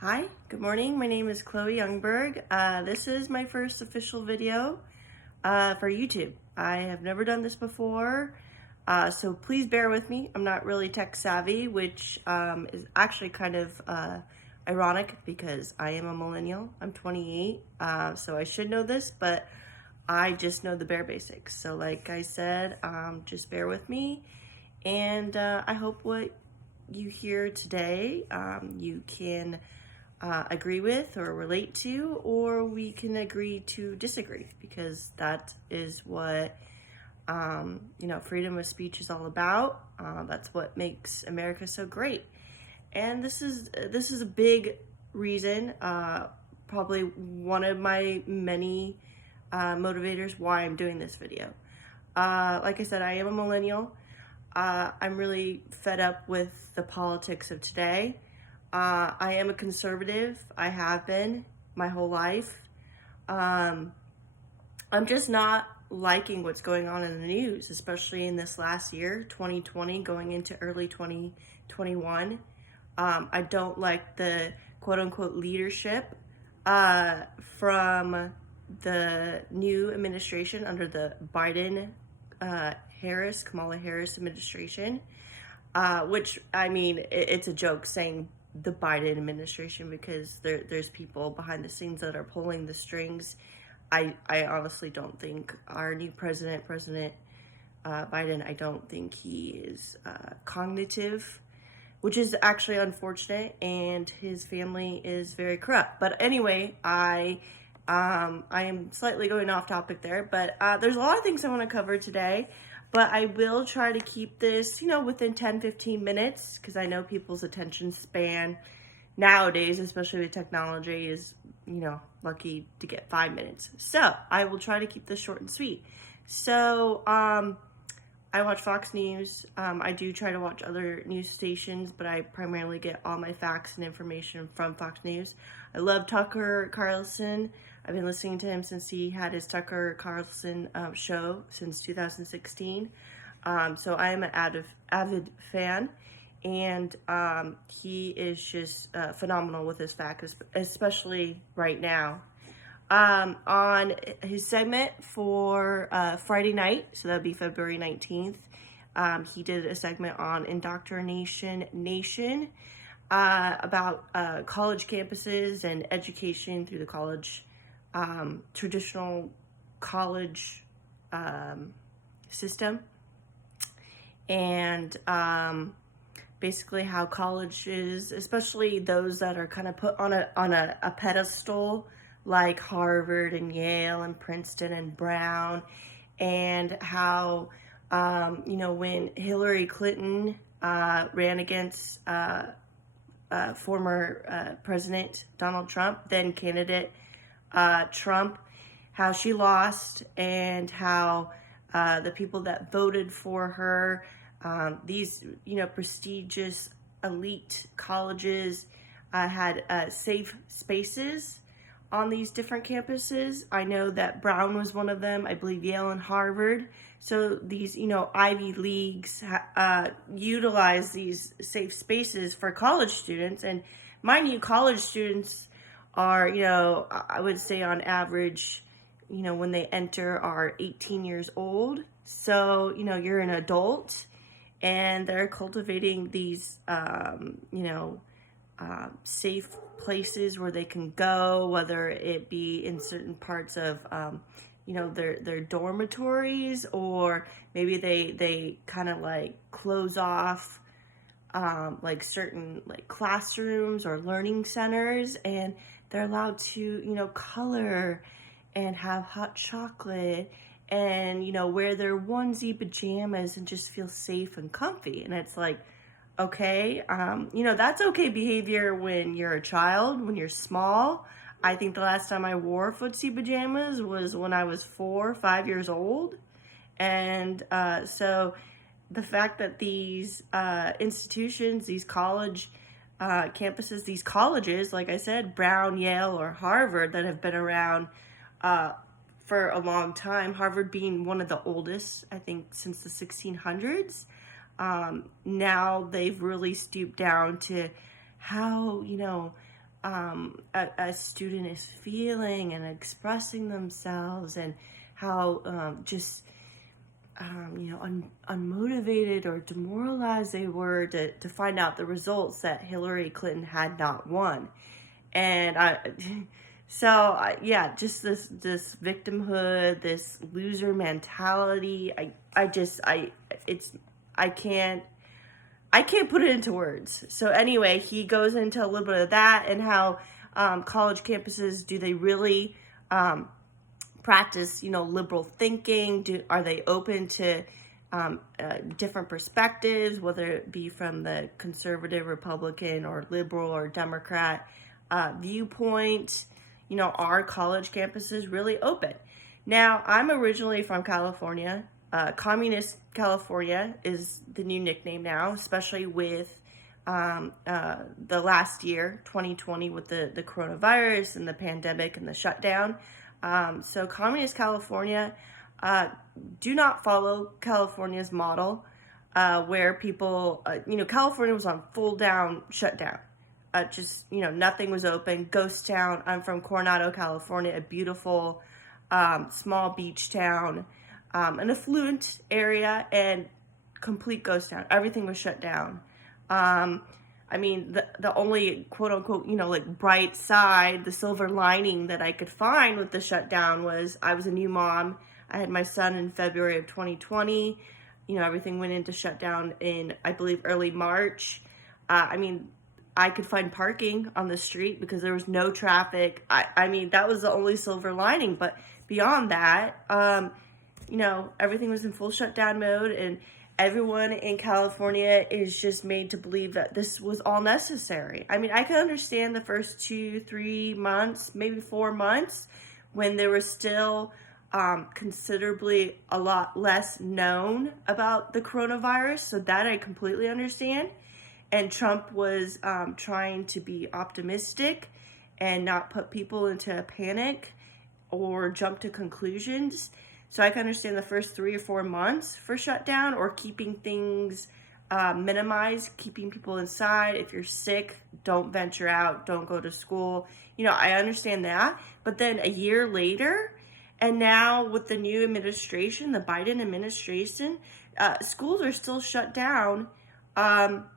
Hi, good morning. My name is Chloe Youngberg. This is my first official video for YouTube. I have never done this before, so please bear with me. I'm not really tech savvy, which is actually kind of ironic because I am a millennial. I'm 28, so I should know this, but I just know the bare basics. So like I said, just bear with me, and I hope what you hear today you can agree with or relate to, or we can agree to disagree, because that is what freedom of speech is all about. That's what makes America so great, and this is a big reason, probably one of my many motivators why I'm doing this video. Like I said, I am a millennial. I'm really fed up with the politics of today. I am a conservative. I have been my whole life. I'm just not liking what's going on in the news, especially in this last year, 2020, going into early 2021. I don't like the quote unquote leadership from the new administration under the Biden Kamala Harris administration, which, I mean, it's a joke saying the Biden administration, because there's people behind the scenes that are pulling the strings. I honestly don't think our new President Biden, I don't think he is cognitive, which is actually unfortunate, and his family is very corrupt. But anyway, I am slightly going off topic there, but there's a lot of things I want to cover today. But I will try to keep this, within 10-15 minutes, because I know people's attention span nowadays, especially with technology, is, lucky to get 5 minutes. So I will try to keep this short and sweet. So I watch Fox News. I do try to watch other news stations, but I primarily get all my facts and information from Fox News. I love Tucker Carlson. I've been listening to him since he had his Tucker Carlson show since 2016. So I am an avid fan, and he is just phenomenal with his facts, especially right now. On his segment for Friday night, so that'd be February 19th, he did a segment on Indoctrination Nation, about college campuses and education through the college, traditional college system, and basically how colleges, especially those that are kind of put on a pedestal, like Harvard and Yale and Princeton and Brown, and how when Hillary Clinton ran against former President Donald Trump, then candidate Trump, how she lost, and how the people that voted for her, these prestigious elite colleges, had safe spaces on these different campuses. I know that Brown was one of them. I believe Yale and Harvard. So these, Ivy Leagues utilize these safe spaces for college students. And mind you, college students are, I would say on average, when they enter, are 18 years old. So, you're an adult, and they're cultivating these, safe places where they can go, whether it be in certain parts of, their dormitories, or maybe they kind of like close off like certain like classrooms or learning centers, and they're allowed to, color and have hot chocolate and, wear their onesie pajamas and just feel safe and comfy. And it's like, okay, that's okay behavior when you're a child, when you're small. I think the last time I wore footsie pajamas was when I was 4 or 5 years old. And so the fact that these institutions, these college campuses, these colleges, like I said, Brown, Yale, or Harvard, that have been around for a long time, Harvard being one of the oldest, I think, since the 1600s. Now they've really stooped down to how, a student is feeling and expressing themselves, and how just unmotivated or demoralized they were to find out the results that Hillary Clinton had not won. And yeah, just this victimhood, this loser mentality. I can't put it into words. So anyway, he goes into a little bit of that, and how college campuses, do they really practice, liberal thinking? Are they open to different perspectives, whether it be from the conservative, Republican, or liberal, or Democrat viewpoint? Are college campuses really open? Now, I'm originally from California. Communist California is the new nickname now, especially with the last year, 2020, with the coronavirus and the pandemic and the shutdown. So Communist California, do not follow California's model, where people, California was on full down shutdown. Nothing was open. Ghost town. I'm from Coronado, California, a beautiful small beach town, an affluent area, and complete ghost town. Everything was shut down. The only quote unquote, bright side, the silver lining that I could find with the shutdown was I was a new mom. I had my son in February of 2020. Everything went into shutdown in, I believe, early March. I could find parking on the street because there was no traffic. That was the only silver lining. But beyond that, everything was in full shutdown mode, and everyone in California is just made to believe that this was all necessary. I can understand the first 2-3 months, maybe 4 months, when there was still considerably a lot less known about the coronavirus. So that I completely understand. And Trump was trying to be optimistic and not put people into a panic or jump to conclusions. So I can understand the first 3 or 4 months for shutdown, or keeping things minimized, keeping people inside. If you're sick, don't venture out, don't go to school. I understand that. But then a year later, and now with the new administration, the Biden administration, schools are still shut down,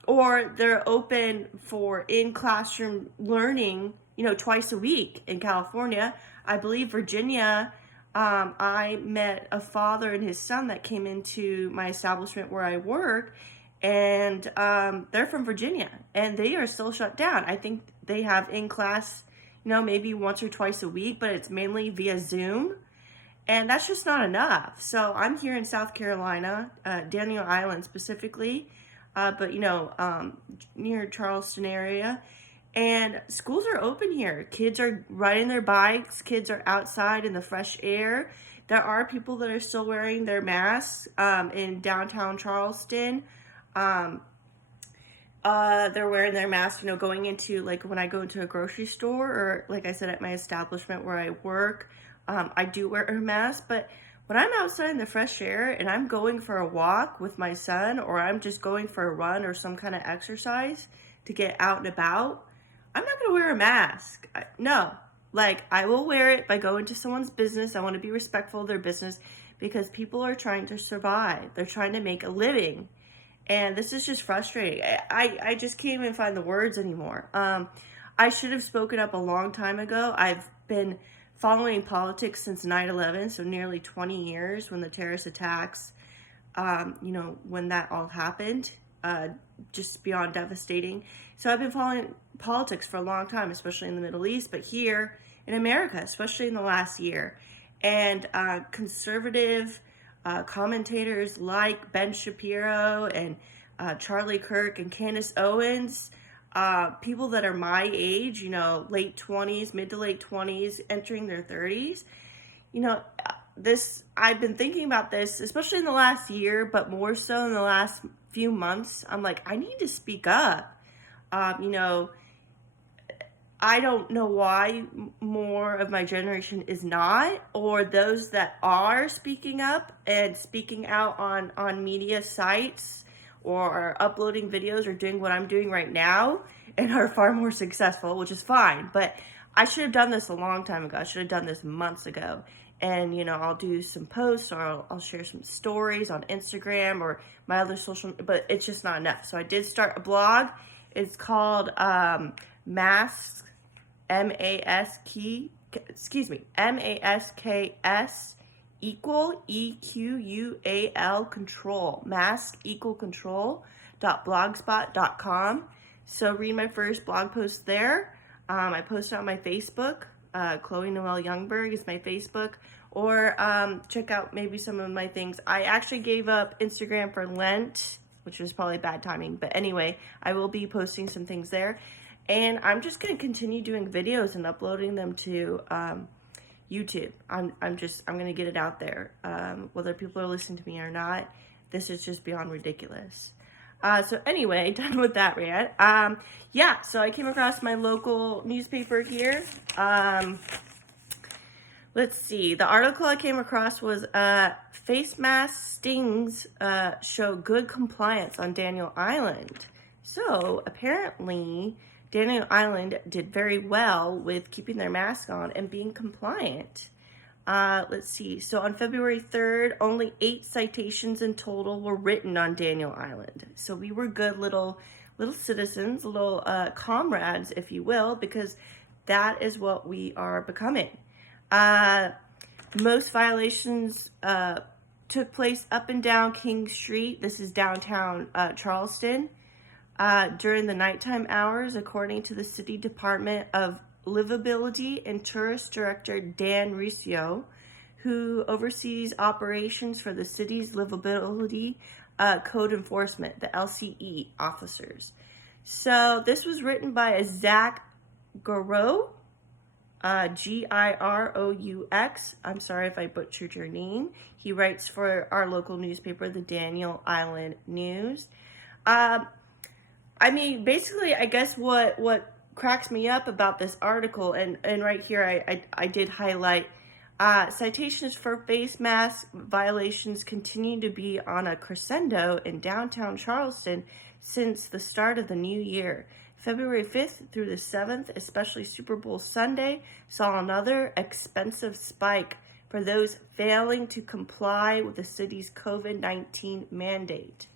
or they're open for in-classroom learning, twice a week in California. I believe Virginia, I met a father and his son that came into my establishment where I work, and they're from Virginia, and they are still shut down. I think they have in-class, maybe once or twice a week, but it's mainly via Zoom, and that's just not enough. So I'm here in South Carolina, Daniel Island specifically, but near Charleston area. And schools are open here. Kids are riding their bikes. Kids are outside in the fresh air. There are people that are still wearing their masks in downtown Charleston. They're wearing their masks, going into, like, when I go into a grocery store, or like I said, at my establishment where I work, I do wear a mask. But when I'm outside in the fresh air and I'm going for a walk with my son, or I'm just going for a run or some kind of exercise to get out and about, I'm not going to wear a mask. No. I will wear it if I go into someone's business. I want to be respectful of their business, because people are trying to survive. They're trying to make a living. And this is just frustrating. I just can't even find the words anymore. I should have spoken up a long time ago. I've been following politics since 9/11, so nearly 20 years, when the terrorist attacks, when that all happened, just beyond devastating. So I've been following politics for a long time, especially in the Middle East, but here in America, especially in the last year. And conservative commentators like Ben Shapiro and Charlie Kirk and Candace Owens, people that are my age, late 20s, mid to late 20s, entering their 30s, I've been thinking about this, especially in the last year, but more so in the last few months. I'm like, I need to speak up. I don't know why more of my generation is not, or those that are speaking up and speaking out on media sites, or uploading videos, or doing what I'm doing right now. and are far more successful, which is fine. But I should have done this a long time ago. I should have done this months ago. And, you know, I'll do some posts, or I'll share some stories on Instagram or my other social, but it's just not enough. So I did start a blog. It's called Masks, MASKS equal EQUAL control, mask equal control.blogspot.com. So read my first blog post there. I post on my Facebook. Chloe Noel Youngberg is my Facebook, or check out maybe some of my things. I actually gave up Instagram for Lent, which was probably bad timing, but anyway, I will be posting some things there, and I'm just going to continue doing videos and uploading them to YouTube. I'm going to get it out there, whether people are listening to me or not. This is just beyond ridiculous. So anyway, done with that rant. Yeah, so I came across my local newspaper here. Let's see. The article I came across was face mask stings show good compliance on Daniel Island. So apparently Daniel Island did very well with keeping their mask on and being compliant. Let's see. So on February 3rd, only 8 citations in total were written on Daniel Island. So we were good little citizens, little comrades, if you will, because that is what we are becoming. Most violations took place up and down King Street. This is downtown Charleston. During the nighttime hours, according to the City Department of Livability and Tourist Director Dan Riccio, who oversees operations for the city's livability code enforcement, the LCE officers. So this was written by a Zach Giroux, Giroux. I'm sorry if I butchered your name. He writes for our local newspaper, the Daniel Island News. I mean, basically, I guess what cracks me up about this article, and right here I did highlight, citations for face mask violations continue to be on a crescendo in downtown Charleston since the start of the new year. February 5th through the 7th, especially Super Bowl Sunday, saw another expensive spike for those failing to comply with the city's COVID-19 mandate.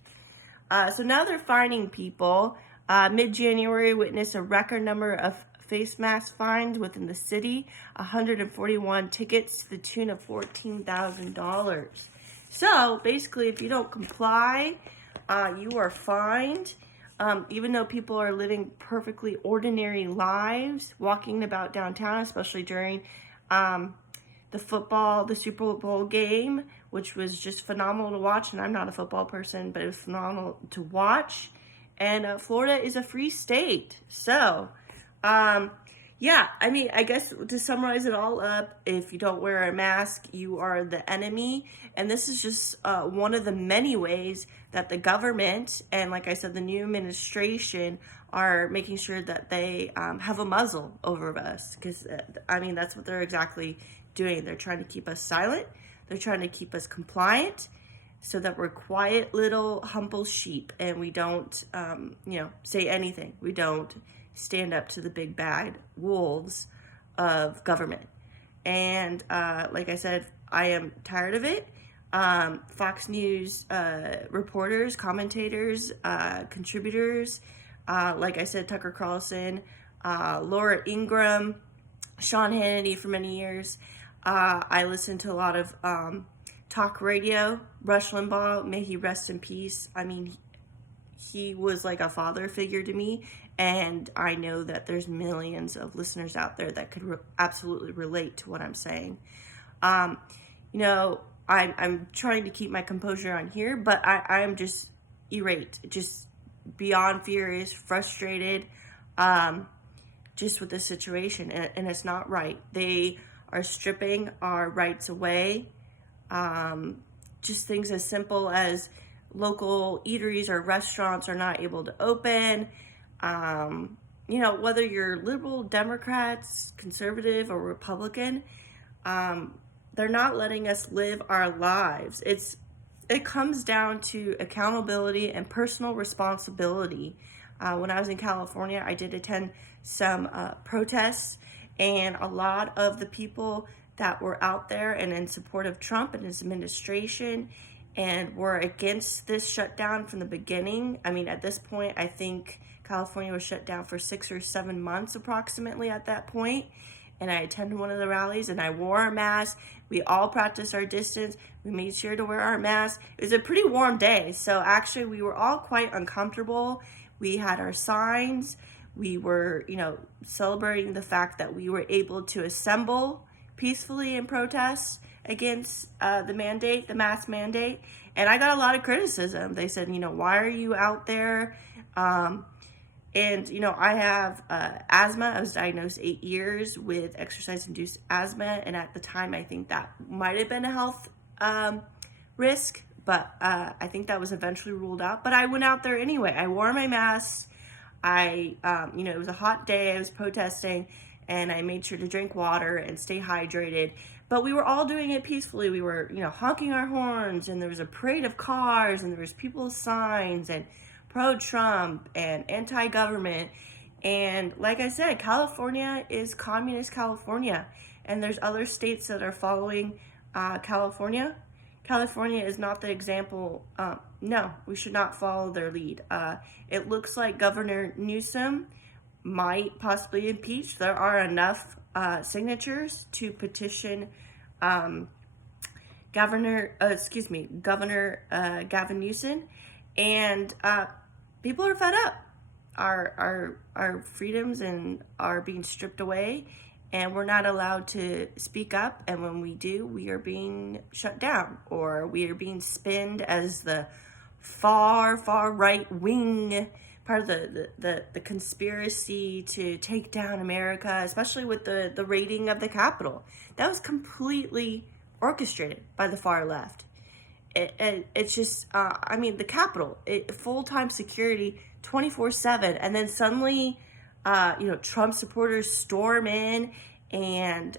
So now they're fining people. Mid-January witnessed a record number of face mask fines within the city, 141 tickets to the tune of $14,000. So basically, if you don't comply, you are fined. Even though people are living perfectly ordinary lives, walking about downtown, especially during the Super Bowl game, which was just phenomenal to watch. And I'm not a football person, but it was phenomenal to watch. And Florida is a free state. So, yeah, I mean, I guess to summarize it all up, if you don't wear a mask, you are the enemy. And this is just one of the many ways that the government and, like I said, the new administration are making sure that they have a muzzle over us. Because, I mean, that's what they're exactly doing. They're trying to keep us silent. They're trying to keep us compliant so that we're quiet little humble sheep and we don't, say anything. We don't stand up to the big bad wolves of government. And like I said, I am tired of it. Fox News reporters, commentators, contributors, like I said, Tucker Carlson, Laura Ingraham, Sean Hannity for many years. I listened to a lot of talk radio. Rush Limbaugh, may he rest in peace. I mean, he was like a father figure to me, and I know that there's millions of listeners out there that could absolutely relate to what I'm saying. I'm trying to keep my composure on here, but I'm just irate, just beyond furious, frustrated, just with this situation, and it's not right. They are stripping our rights away. Just things as simple as local eateries or restaurants are not able to open. Whether you're liberal, Democrats, conservative, or Republican, they're not letting us live our lives. It comes down to accountability and personal responsibility. When I was in California, I did attend some protests, and a lot of the people that were out there and in support of Trump and his administration and were against this shutdown from the beginning. I mean, at this point, I think California was shut down for 6 or 7 months approximately at that point. And I attended one of the rallies and I wore a mask. We all practiced our distance. We made sure to wear our masks. It was a pretty warm day. So actually we were all quite uncomfortable. We had our signs. We were, celebrating the fact that we were able to assemble peacefully in protest against the mask mandate. And I got a lot of criticism. They said, why are you out there? And, I have asthma. I was diagnosed 8 years with exercise-induced asthma. And at the time, I think that might have been a health risk. But I think that was eventually ruled out. But I went out there anyway. I wore my mask. It was a hot day. I was protesting. And I made sure to drink water and stay hydrated. But we were all doing it peacefully. We were, honking our horns. And there was a parade of cars. And there was people's signs. And pro-Trump and anti-government. And like I said, California is communist California. And there's other states that are following California. California is not the example. No, we should not follow their lead. It looks like Governor Newsom might possibly impeach. There are enough signatures to petition Governor Gavin Newsom. And people are fed up. Our freedoms are being stripped away, and we're not allowed to speak up. And when we do, we are being shut down, or we are being spinned as the far right wing part of the conspiracy to take down America, especially with the raiding of the Capitol. That was completely orchestrated by the far left. It's just, the Capitol, full-time security, 24/7, and then suddenly, Trump supporters storm in, and,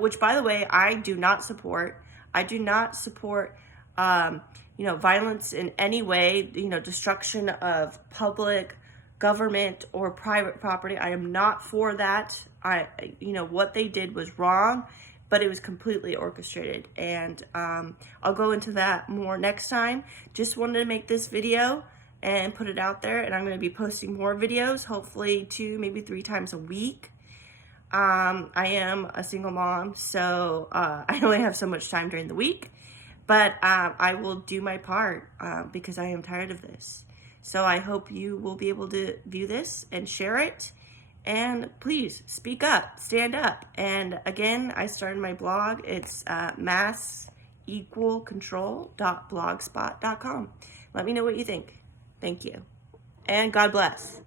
which, by the way, I do not support. I do not support, violence in any way, destruction of public, government, or private property. I am not for that. What they did was wrong, but it was completely orchestrated. And I'll go into that more next time. Just wanted to make this video and put it out there. And I'm going to be posting more videos, hopefully 2, maybe 3 times a week. I am a single mom, so I only have so much time during the week. But I will do my part because I am tired of this. So I hope you will be able to view this and share it. And please speak up, stand up. And again, I started my blog. It's massequalcontrol.blogspot.com. Let me know what you think. Thank you. And God bless.